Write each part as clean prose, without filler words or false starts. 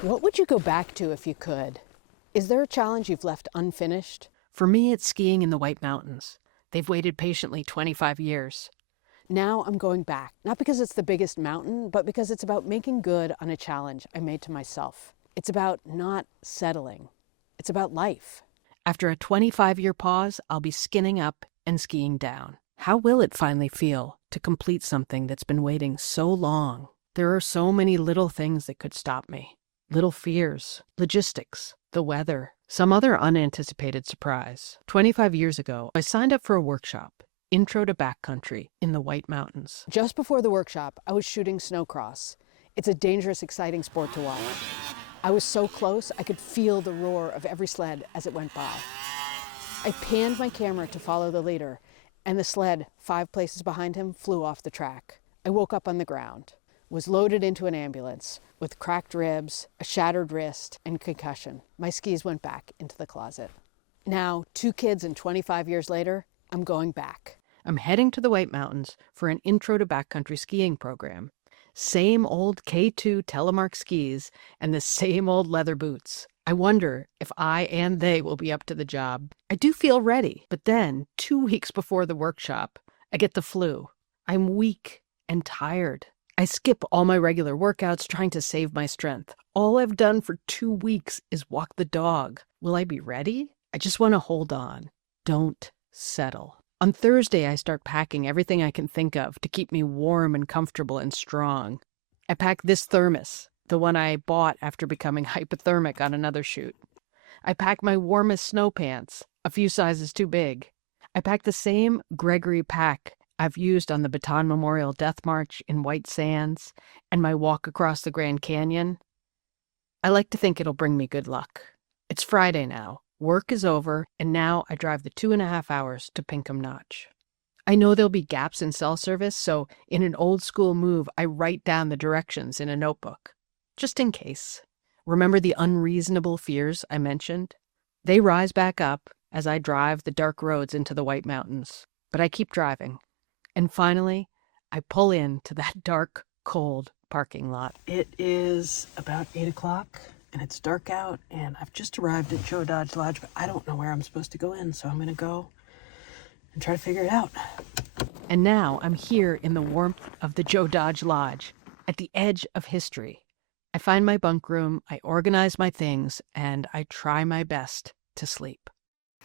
What would you go back to if you could? Is there a challenge you've left unfinished? For me, it's skiing in the White Mountains. They've waited patiently 25 years. Now I'm going back, not because it's the biggest mountain, but because it's about making good on a challenge I made to myself. It's about not settling. It's about life. After a 25-year pause, I'll be skinning up and skiing down. How will it finally feel to complete something that's been waiting so long? There are so many little things that could stop me. Little fears, logistics, the weather, some other unanticipated surprise. 25 years ago, I signed up for a workshop, Intro to Backcountry, in the White Mountains. Just before the workshop, I was shooting snowcross. It's a dangerous, exciting sport to watch. I was so close, I could feel the roar of every sled as it went by. I panned my camera to follow the leader, and the sled, 5 places behind him, flew off the track. I woke up on the ground, was loaded into an ambulance with cracked ribs, a shattered wrist, and concussion. My skis went back into the closet. Now, 2 kids and 25 years later, I'm going back. I'm heading to the White Mountains for an Intro to Backcountry skiing program. Same old K2 Telemark skis and the same old leather boots. I wonder if I and they will be up to the job. I do feel ready, but then 2 weeks before the workshop, I get the flu. I'm weak and tired. I skip all my regular workouts trying to save my strength. All I've done for 2 weeks is walk the dog. Will I be ready? I just want to hold on. Don't settle. On Thursday, I start packing everything I can think of to keep me warm and comfortable and strong. I pack this thermos, the one I bought after becoming hypothermic on another shoot. I pack my warmest snow pants, a few sizes too big. I pack the same Gregory pack I've used on the Baton Memorial Death March in White Sands and my walk across the Grand Canyon. I like to think it'll bring me good luck. It's Friday now. Work is over, and now I drive the 2.5 hours to Pinkham Notch. I know there'll be gaps in cell service, so in an old-school move, I write down the directions in a notebook, just in case. Remember the unreasonable fears I mentioned? They rise back up as I drive the dark roads into the White Mountains, but I keep driving. And finally, I pull into that dark, cold parking lot. It is about 8 o'clock. And it's dark out, and I've just arrived at Joe Dodge Lodge, but I don't know where I'm supposed to go in, so I'm going to go and try to figure it out. And now I'm here in the warmth of the Joe Dodge Lodge, at the edge of history. I find my bunk room, I organize my things, and I try my best to sleep.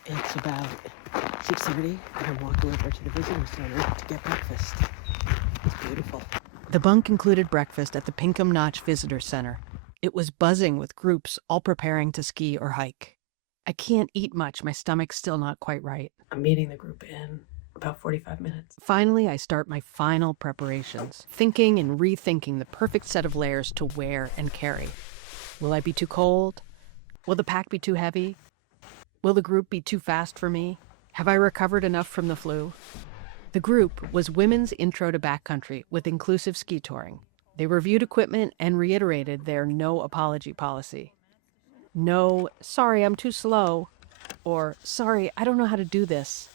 It's about 6:30, and I'm walking over to the visitor center to get breakfast. It's beautiful. The bunk included breakfast at the Pinkham Notch Visitor Center. It was buzzing with groups all preparing to ski or hike. I can't eat much. My stomach's still not quite right. I'm meeting the group in about 45 minutes. Finally, I start my final preparations, thinking and rethinking the perfect set of layers to wear and carry. Will I be too cold? Will the pack be too heavy? Will the group be too fast for me? Have I recovered enough from the flu? The group was Women's Intro to Backcountry with inclusive ski touring. They reviewed equipment and reiterated their no apology policy. No, sorry, I'm too slow. Or, sorry, I don't know how to do this.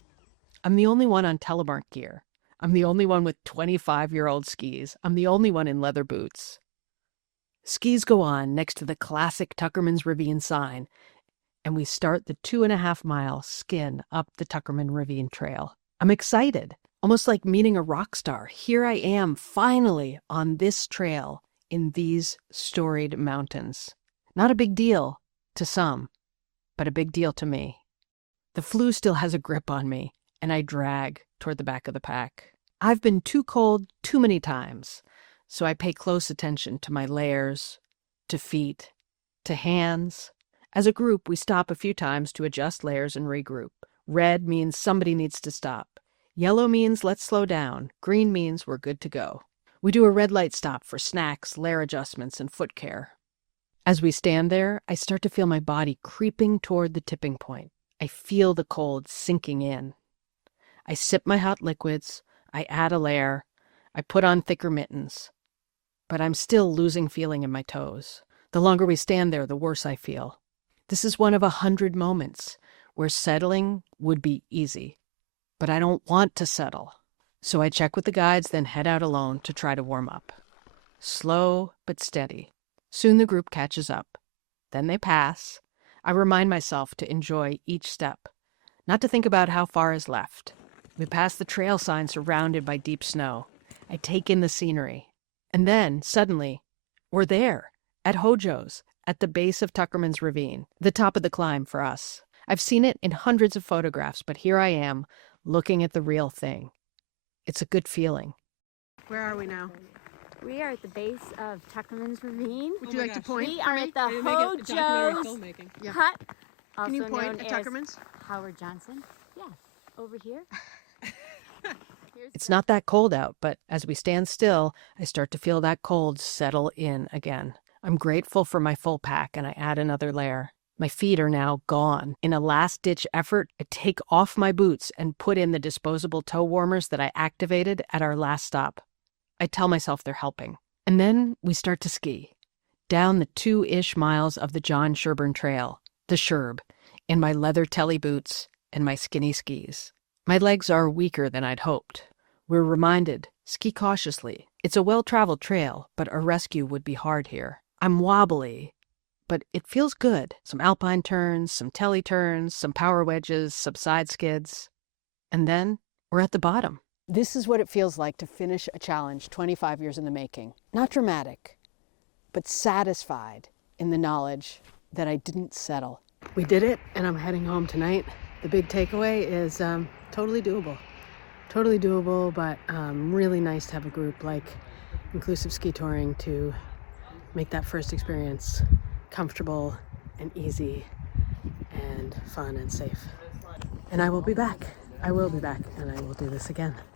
I'm the only one on telemark gear. I'm the only one with 25-year-old skis. I'm the only one in leather boots. Skis go on next to the classic Tuckerman's Ravine sign, and we start the 2.5-mile skin up the Tuckerman Ravine Trail. I'm excited. Almost like meeting a rock star. Here I am, finally, on this trail in these storied mountains. Not a big deal to some, but a big deal to me. The flu still has a grip on me, and I drag toward the back of the pack. I've been too cold too many times, so I pay close attention to my layers, to feet, to hands. As a group, we stop a few times to adjust layers and regroup. Red means somebody needs to stop. Yellow means let's slow down. Green means we're good to go. We do a red light stop for snacks, layer adjustments, and foot care. As we stand there, I start to feel my body creeping toward the tipping point. I feel the cold sinking in. I sip my hot liquids. I add a layer. I put on thicker mittens. But I'm still losing feeling in my toes. The longer we stand there, the worse I feel. This is one of 100 moments where settling would be easy. But I don't want to settle. So I check with the guides, then head out alone to try to warm up. Slow but steady. Soon the group catches up. Then they pass. I remind myself to enjoy each step, not to think about how far is left. We pass the trail sign surrounded by deep snow. I take in the scenery. And then, suddenly, we're there, at Hojo's, at the base of Tuckerman's Ravine, the top of the climb for us. I've seen it in hundreds of photographs, but here I am, looking at the real thing. It's a good feeling. Where are we now? We are at the base of Tuckerman's Ravine. Would you like to point? We are at the You're making a documentary Hojo's filmmaking. Yeah. Hut, also Can you point known at as Tuckerman's? Howard Johnson. Yes, over here. It's not that cold out, but as we stand still, I start to feel that cold settle in again. I'm grateful for my full pack, and I add another layer. My feet are now gone. In a last-ditch effort, I take off my boots and put in the disposable toe warmers that I activated at our last stop. I tell myself they're helping. And then we start to ski. Down the 2-ish miles of the Sherburne Trail, the Sherb, in my leather telly boots and my skinny skis. My legs are weaker than I'd hoped. We're reminded, ski cautiously. It's a well-traveled trail, but a rescue would be hard here. I'm wobbly, but it feels good. Some alpine turns, some telly turns, some power wedges, some side skids. And then we're at the bottom. This is what it feels like to finish a challenge 25 years in the making. Not dramatic, but satisfied in the knowledge that I didn't settle. We did it, and I'm heading home tonight. The big takeaway is totally doable. Totally doable, but really nice to have a group like Inclusive Ski Touring to make that first experience comfortable and easy and fun and safe. And I will be back. I will be back, and I will do this again.